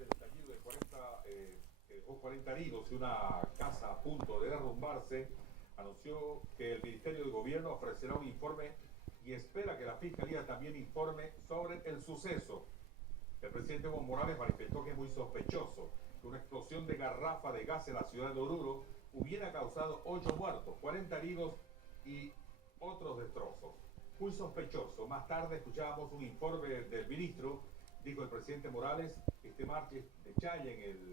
del estallido de 40, que dejó 40 heridos y una casa a punto de derrumbarse, anunció que el Ministerio de Gobierno ofrecerá un informe y espera que la Fiscalía también informe sobre el suceso. El presidente Evo Morales manifestó que es muy sospechoso que una explosión de garrafa de gas en la ciudad de Oruro hubiera causado 8 muertos, 40 heridos y otros destrozos. Muy sospechoso. Más tarde escuchábamos un informe del ministro, dijo el presidente Morales, este martes de Chaya en el